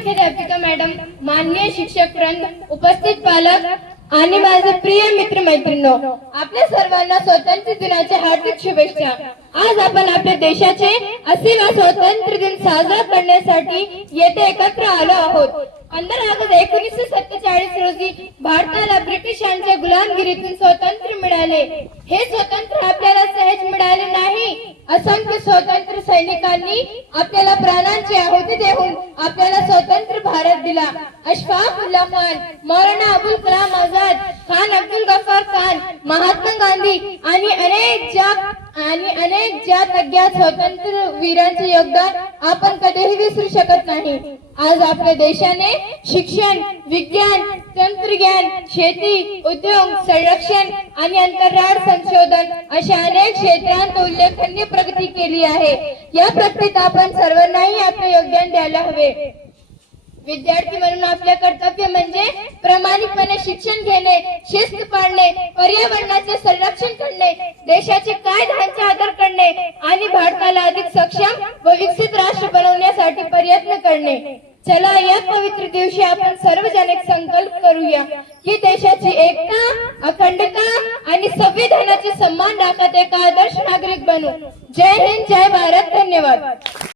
मुख्याध्यापिका मॅडम, माननीय शिक्षक वृंद, उपस्थित पालक आणि माझे प्रिय मित्र मैत्रिणींनो, आपल्या सर्वांना स्वातंत्र्य दिनाच्या हार्दिक शुभेच्छा। आज आपण आपल्या देशाचे 80वा स्वातंत्र्य दिन साजरा करण्यासाठी येथे एकत्र आलो आहोत। 15 ऑगस्ट 1947 रोजी भारताला ब्रिटिशांच्या गुलामगिरीतून स्वातंत्र्य मिळाले। हे स्वातंत्र्य आपल्याला सहज मिळाले नाही। असंख्य स्वातंत्र्य सैनिकांनी आपल्याला प्राणांची आहुती देऊन आपल्याला स्वतंत्र भारत दिला। अशफाक उल्ला खान, मौलाना अबुल कलाम आझाद, खान अब्दुल गफ्फार खान, महात्मा गांधी आणि अनेक ज्या अज्ञात स्वातंत्र्य वीरांचे योगदान आपण कधीही विसरू शकत नाही। आज आपल्या देशाने शिक्षण, विज्ञान, तंत्रज्ञान, शेती, उद्योग, संरक्षण आणि अंतराळ संशोधन अशा अनेक क्षेत्रांत उल्लेखनीय प्रगती केली आहे। या प्रगतीत आपण सर्वांनाही आपले योगदान द्यायला हवे। विद्यार्थी म्हणून आपले कर्तव्य म्हणजे प्रामाणिकपणे शिक्षण घेणे, शिस्त पाळणे, पर्यावरणाचे संरक्षण करणे, देशाचे कायद्यांचा आदर करणे आणि भारताला अधिक सक्षम व विकसित राष्ट्र बनवण्यासाठी प्रयत्न करणे। चला या पवित्र दिवशी आपण सर्वजण एक संकल्प करूया की देशाची एकता, अखंडता आणि संविधानाचे सन्मान राखत एक आदर्श नागरिक बनू। जय हिंद, जय भारत, धन्यवाद।